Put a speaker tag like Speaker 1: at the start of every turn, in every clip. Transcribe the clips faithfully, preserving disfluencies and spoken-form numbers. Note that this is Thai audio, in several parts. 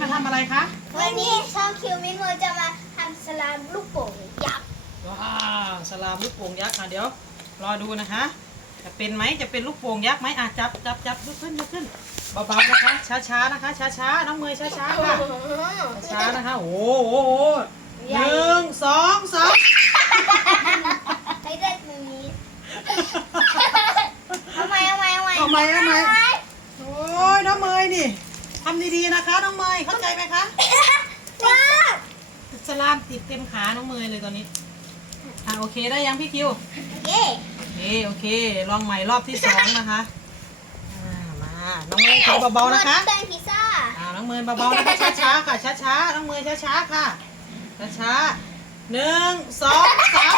Speaker 1: ทำอะไรคะ
Speaker 2: วันนี้ช่องคิวมินโมจะมาทำสลามลูกโป่งยักษ์
Speaker 1: ว้าวสลามลูกโป่งยักษ์อ่ะเดี๋ยวรอดูนะคะจะเป็นไหมจะเป็นลูกโป่งยักษ์ไหมอ่ะจับจับจับยกขึ้นยกขึ้นเบาๆนะคะช้าๆนะคะช้าๆน้องเมย์ช้าๆค่ะช้าๆนะคะโอ้โหหนึ่งสองสาม
Speaker 2: ให้ได้มือนี้ทำไมทำไมทำไม
Speaker 1: ทำไมทำไมโอ้ยน้องเมย์นี่ทำดีๆนะคะน้องเมย์เข้าใจไหมคะ
Speaker 2: ว้า
Speaker 1: สลามติดเต็มขาน้องเมย์เลยตอนนี้อ่ะโอเคได้ยังพี่คิว
Speaker 2: เย้
Speaker 1: โอเคโอเคลองใหม่รอบที่สองนะคะมาน้องเมย์เบาๆนะคะ
Speaker 2: แป้งพิซซ่า
Speaker 1: อ่าน้องเมย์เบาๆนะคะช้าๆค่ะช้าๆน้องเมย์ช้าๆค่ะช้าๆหนึ่งสองสาม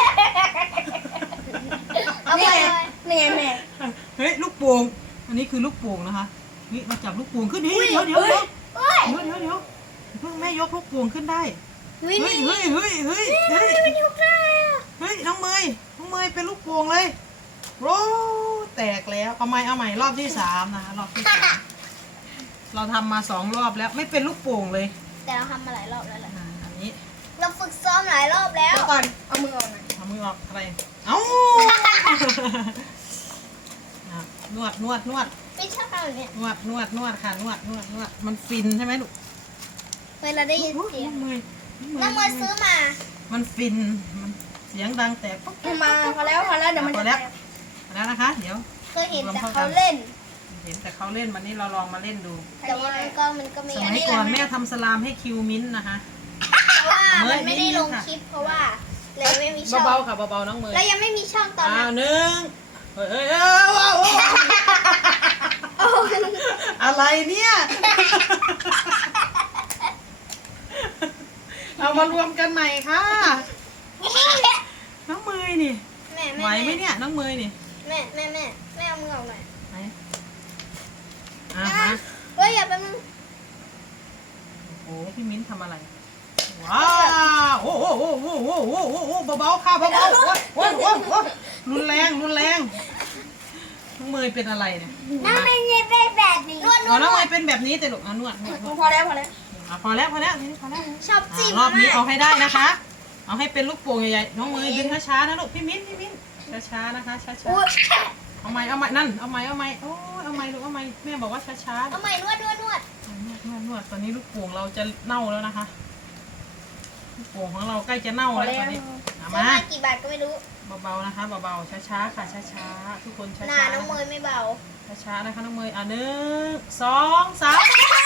Speaker 2: เอาไปแม่แม่
Speaker 1: เฮ้ยลูกโป่งอันนี้คือลูกโป่งนะคะนี่เราจับลูกโป่งขึ้นเฮ้ยเดี๋ยวเดี๋ยวเดี๋ยวเดี๋ยวเดี๋ยวเดี๋ยวเพิ่งแม่ยกลูกโป่งขึ้นได้เฮ้ยเฮ้ยเฮ้ยเฮ้ยเฮ้ย
Speaker 2: มันยกได้
Speaker 1: เฮ้ยน้องเมย์น้องเมย์เป็นลูกโป่งเลยโอ้แตกแล้วเอาใหม่เอาใหม่รอบที่สามนะคะรอบที่สามเราทำมาสองรอบแล้วไม่เป็นลูกโป่งเลย
Speaker 2: แต่เราทำมาหลายรอบแล้วแหละ
Speaker 1: อันนี้
Speaker 2: เราฝึกซ้อมหลายรอบแล้วก่อนเอามือออกหน่อย
Speaker 1: เอามือออกอะไรเอ้านวดนวดนวด
Speaker 2: ไม่ชอบทำแบบนี้
Speaker 1: นวดนวดนวดค่ะนวดนวดนวดมันฟินใช่ไหมลูก
Speaker 2: เวลาได้ยินเสียง
Speaker 1: น้ำมือ
Speaker 2: น้ำมือซื้อมา
Speaker 1: มันฟินมันเสียงดังแต่ปุ๊บ
Speaker 2: มาพอแล้วพอแล้วเดี๋ยวมันจะ
Speaker 1: แล้วแล้วนะคะเดี๋ยว
Speaker 2: เคยเห็นแต่เขาเล่น
Speaker 1: เห็นแต่เขาเล่นวันนี้เราลองมาเล่นดู
Speaker 2: แต่ว่ามันก็มันก็ไม่
Speaker 1: สมัยก่อนแม่ทำสลามให้คิวมิ้นนะคะ
Speaker 2: เพราะว่ามันไม่ได้ลงคลิปเพราะว่าเลยไม่มีช่อง
Speaker 1: เบาๆค่ะเบาๆน้องเมย์
Speaker 2: แล้วยังไม่มีช่องตอนนั้น
Speaker 1: หนึ่งเฮ้ยเฮ้ยอะไรเนี่ยเอามารวมกันใหม่ค่ะน้องเมย์นี่ไหวไหมเนี่ยน้องเมย์นี่
Speaker 2: แม่แม่แม่แม่เอามือออกหน่อย
Speaker 1: ไหนอ่ะมา
Speaker 2: เฮ้ยอย่าไปมึง
Speaker 1: โอ้พี่มิ้นทำอะไรว้าวโอ้โหโอ้โหโอ้โหโอ้โหเบาๆค่ะเบาๆโอ้ยโอ้ยโอ้ยรุนแรงรุนแรงน้องเมย์เป็นอะไรเนี่ย
Speaker 2: น้องเมย์เป็นแบบนี้นวดนวด
Speaker 1: น้องเมย์เป็นแบบนี้แต่ลูกนวดนวด
Speaker 2: พอแล้วพอแล้ว
Speaker 1: พอแล้วพอแล้วนี่พอแล้ว
Speaker 2: ชอบจิ้ม
Speaker 1: รอบนี้เอาให้ได้นะคะเอาให้เป็นลูกโป่งใหญ่ๆน้องเมย์ดึงช้าๆนะลูกพี่มิ้นพี่มิ้นช้าๆนะคะช้าๆเอาไม้เอาไม้นั่นเอาไม้เอาไม้โอ้เอาไม้ลูกเอาไม้แม่บอกว่าช้าๆ
Speaker 2: เอาไม้นวดนวดนวด
Speaker 1: นวดนวดนวดตอนนี้ลูกโป่งเราจะเน่าแล้วนะคะลูกโป่งของเราใกล้จะเน่าแล้วตอนนี้
Speaker 2: มากี่บาทก็ไม่รู้
Speaker 1: เบาๆนะคะเบาๆช้าๆค่ะช้าๆทุกคนช้าๆ
Speaker 2: หน้าน้องเมย์ไม่เบา
Speaker 1: ช้าๆนะคะน้องเมย์อ่ะหนึ่งสองสาม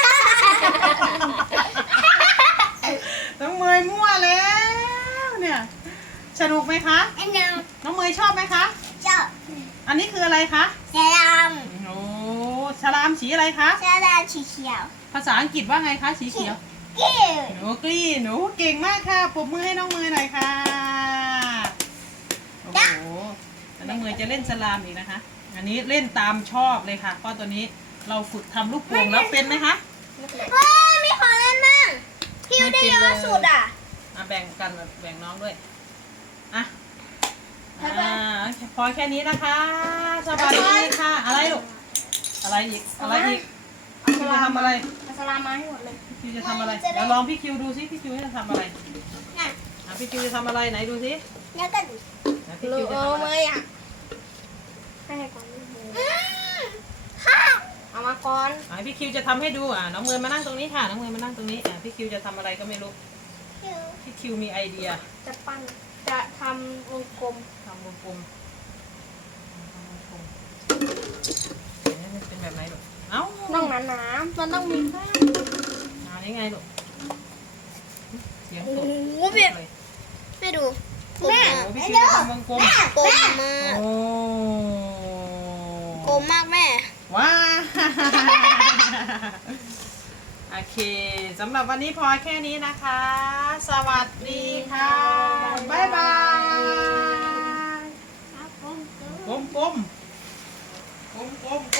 Speaker 1: น้องเมย์มั่วแล้วเนี่ยสนุกไหมคะน้องเมย์ชอบไหมคะ
Speaker 2: ชอบ
Speaker 1: อันนี้คืออะไรคะ
Speaker 2: สลาม
Speaker 1: โอ้สลามสีอะไรคะ
Speaker 2: สลามสีเขียว
Speaker 1: ภาษาอังกฤษว่าไงคะสีเขียวหนูกรีหนูเก่งมากค่ะปรบมือให้น้องเมย์หน่อยค่ะโอ้โหน้องเมย์จะเล่นสลามอีกนะคะอันนี้เล่นตามชอบเลยค่ะเพราะตัวนี้เราฝึกทำลูกโป่งแล้วเป็นไหมคะ
Speaker 2: เฮ้ยมีของเล่นนั่งพี่ได้เยอะสุดอ่ะ
Speaker 1: อ่ะแบ่งกันแบ่งน้องด้วยอ่ะอ่าพอแค่นี้นะคะสวัสดีค่ะอะไรลูกอะไรอีกอะไรอีกพี่จะทำอะไร
Speaker 2: สลามมาให้หมดเลย
Speaker 1: พี่จะทำอะไรเดี๋ยวลองพี่คิวดูซิพี่คิวจะทำอะไรอ่ะพี่คิวจะทำอะไรไหนดูซิ
Speaker 2: เนี่ยกัน
Speaker 1: พี่คิวจะทำอะไร
Speaker 2: อ่ะให้ก่อนค่ะเอามาก่อน
Speaker 1: อ่ะพี่คิวจะทำให้ดูอ่ะน้องเมย์มานั่งตรงนี้ค่ะน้องเมย์มานั่งตรงนี้อ่ะพี่คิวจะทำอะไรก็ไม่รู้พี่คิวมีไอเดีย
Speaker 2: จะปั้นจะทำวงกลม
Speaker 1: ทำวงกลมทำวงกลมนี่มันเป็นแบบไหนลูกเอ้า
Speaker 2: ต้องหนาหนามันต้องมีข้าง
Speaker 1: อ่านี่ไงลูกเสียงตก
Speaker 2: เลยแม่ดู
Speaker 1: แม่พี่คิวจะทำวงกลม
Speaker 2: กลมมาก
Speaker 1: โอ้
Speaker 2: กลมมากแม่
Speaker 1: ว้าโอเคสำหรับวันนี้พอแค่นี้นะคะสวัสดีค่ะบ๊ายบายกลมกลมกลมกลม